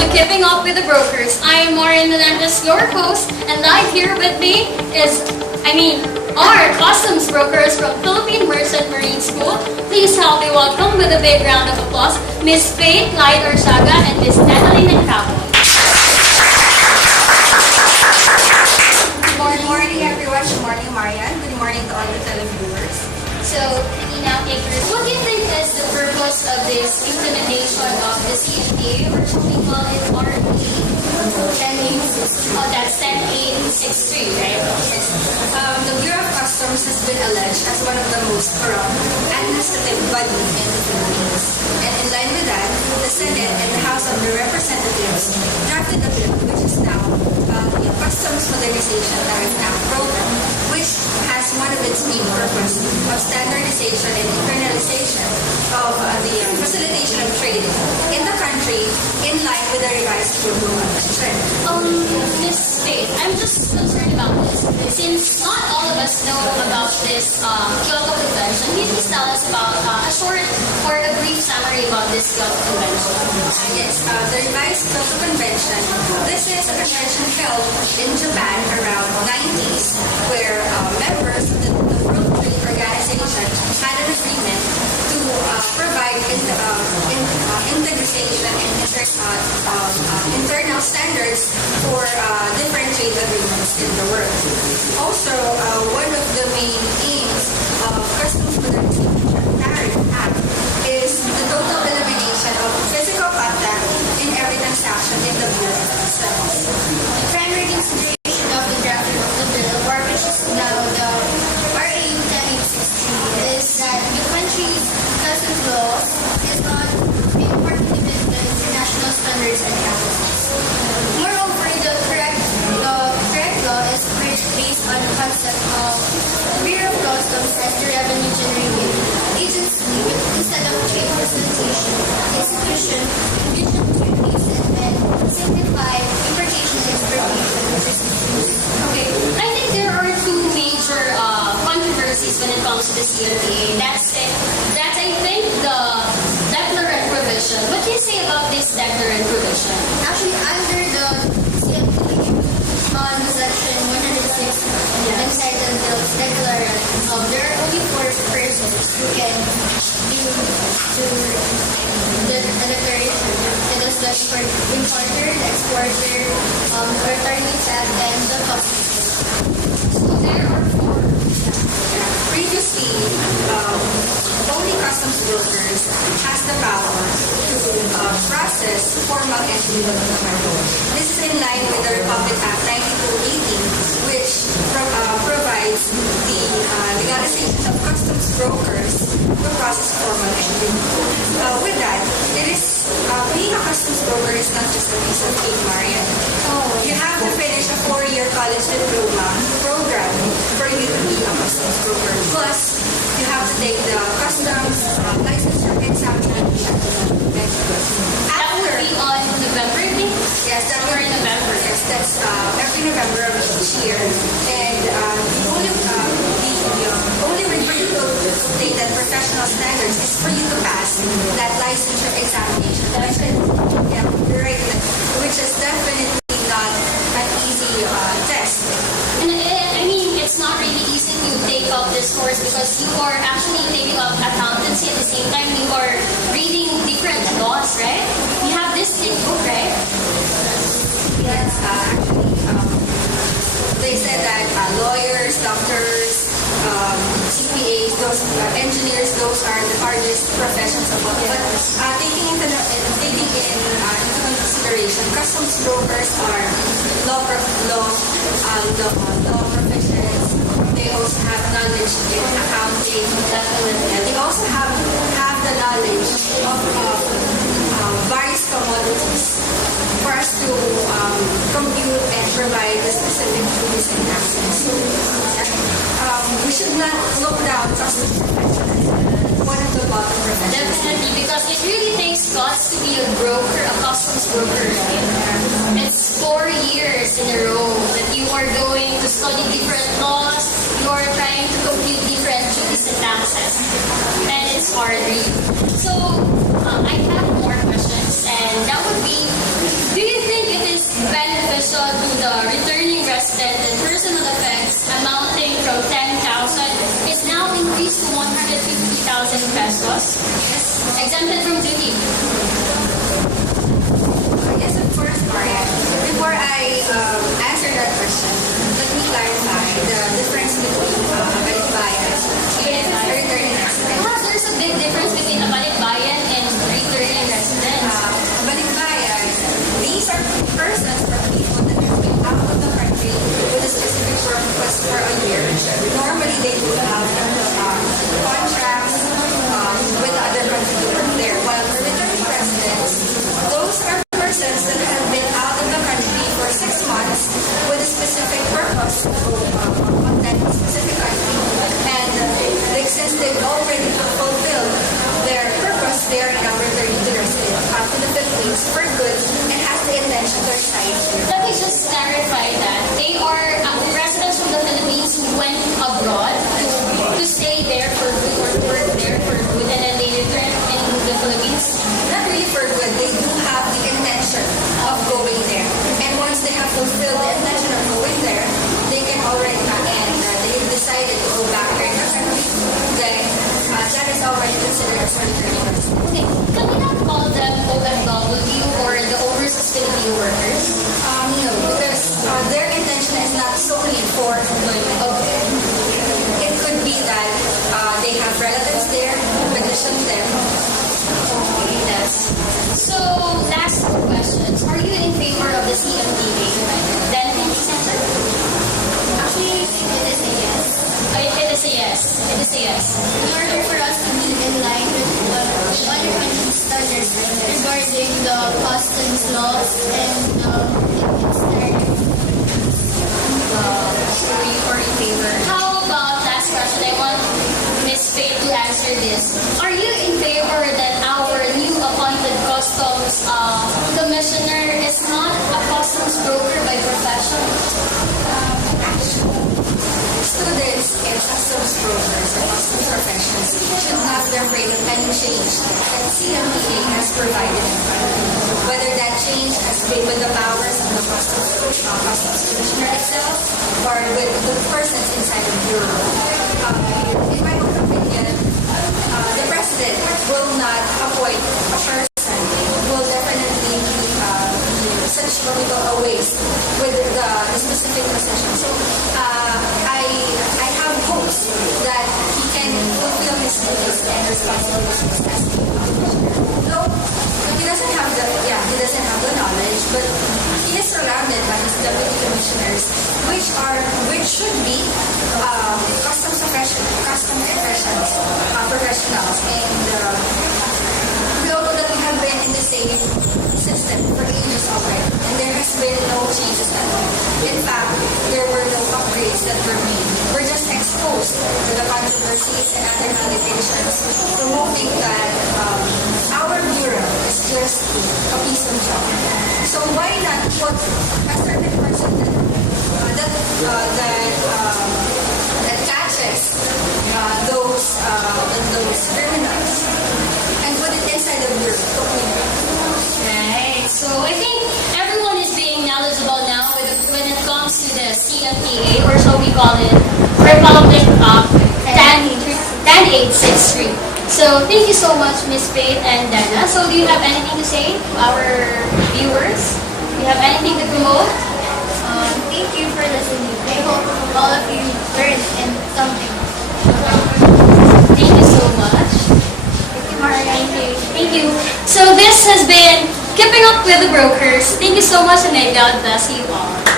to Keeping Up with the Brokers. I am Maureen Menendez, your host, and live here with me are customs brokers from Philippine Merchant Marine School. Please help me welcome with a big round of applause, Miss Faith Light Orsaga and Miss Natalie Nancabo. Good morning, everyone. Good morning, Marian. Good morning to all the televiewers. So, now takers, what do you think is the purpose of this implementation of the CFTA, or should we call it RE? That's 10863, right? The Bureau of Customs has been alleged as one of the most corrupt administrative body in the Philippines. And in line with that, the Senate and the House of the Representatives drafted a bill which is now the Customs Modernization Tariff Act program, which has one of its main purpose of standardization and internalization of the facilitation of trade in the country in line with the revised Kyoto Convention. Miss Faith, I'm just concerned about this. Since not all of us know about this Kyoto Convention, can you please tell us about a short or a brief summary about this Kyoto Convention? Yes, the revised Kyoto Convention. This is a convention held in Japan around 90s, where members of the World Trade Organization had an agreement to provide integration and internal standards for different trade agreements in the world. Also, one of the main aims of Customs Modernization Tariff Act is the total elimination of physical contact in every transaction in the Bureau of Customs. The primary consideration of the drafting of the bill, which is now the RA 10863, is that the country's customs laws is not important with the international standards and practices. Moreover, the correct law is based on the concept of the Bureau of Customs as the revenue generating agency instead of trade facilitation institution, envisioned to replace it and simplify importation and exportation procedures. Okay, I think there are two major controversies when it comes to the CFTA. That's I think the declarant provision. What do you say about this declarant provision? Actually, under the CFTA, on the section 106, entitled the declarant, there are only 4 persons who can do the declaration. It is the importer, the exporter, the attorney tax, and the customs. So there are 4. Previously, only customs brokers has the power to process formal entry of the cargo. This is in line with the Republic Act 9280, which provides the legalization of customs brokers to process formal entry. With that, being a customs broker is not just a piece of cake, Marian. You have to finish a 4-year college diploma program for you to be a customs broker. Plus, you have to take the customs licensure examination. That would be on November, I think? Yes, that Or in November. Yes, that's every November of each year. And the only way for you to obtain that professional standards is for you to pass that licensure examination. Which is definitely not an easy test. And I mean, it's not really easy to take up this course because you are actually taking up accountancy at the same time you are reading different laws, right? You have this thick book, right? Yes, actually, they said that lawyers, doctors, CPAs, those engineers, those are the hardest professions of all. But taking into consideration, customs brokers are law professions. They also have knowledge in accounting. They also have the knowledge of various commodities for us to compute and provide the specific duties and taxes. So we should not look down customs professionals as one of the bottom professions. Definitely, because it really takes guts to be a broker, a customs broker, right? It's 4 years in a row that you are going to study different laws, you are trying to compute different duties and taxes, and it's hard, really. So, I have more questions, and that would be, to the returning resident and personal effects amounting from 10,000 is now increased to 150,000 pesos, exempted from duty. Yes, of course, Maria. Before I answer that question, let me clarify the difference between balikbayan and returning resident. Yeah, there's a big difference between a balikbayan and returning residents. Balikbayan, these are persons or people that have been out of the country with a specific purpose for a year. Normally, they do have contracts with the other country to work there. While the returning residents, those are persons that have been out of the country for 6 months with a specific purpose on that specific country. And since they've already fulfilled their purpose, they are now returning to their state, to the Philippines for good and has the intention to reside here. Let me just clarify that they are residents from the Philippines who went abroad to stay there for good or work there for good, and then they return in the Philippines. Not really for good, they do have the intention of going there. And once they have fulfilled the intention of going there, they can already, and they decided to go back there in the country, then that is already considered as returning resident. Okay, can we not call them OFW or the overseas Filipino workers? No, because their intention is not solely for employment. Okay. It could be that they have relatives there, petition them. Okay, yes. So, last two questions. Are you in favor of the CMDA? Then, Center? Actually, it is a yes. It is a yes. It is a yes. In order for us to be in line with other countries' standards regarding the customs laws and So you are in favor. How about last question? I want Ms. Faith to answer this. Are you in favor that our new appointed customs commissioner is not a customs broker by profession? Students and customs brokers or customs professionals should have their rate of any change that CMDA has provided in front of them. Whether that change has been with the powers of the customs commissioner itself or with the persons inside the bureau. In my own opinion, the president will not appoint a person who will definitely be such what we call a waste with the specific position. So I have hopes that he can fulfill his duties and responsibilities as the commissioner. Though he doesn't have the knowledge, but he is surrounded by his deputy commissioners, which should be professionals, and we all know that we have been in the same system for ages already, and there has been no changes at all. In fact, there were no upgrades that were made. We're just exposed to the controversies and other allegations, promoting that our bureau is just a piece of junk. So why not put a certain person that catches those criminals and put it inside the bureau? Right. So I think everyone is being knowledgeable now when it comes to the CMDA, or so we call it, Republic of 10863. So thank you so much, Ms. Faith and Dana. So do you have anything to say to our viewers? Do you have anything to promote? Thank you for listening. I hope all of you learned something. Thank you so much. Thank you, Maria. Thank you. So this has been Keeping Up with the Brokers. Thank you so much, and may God bless you all.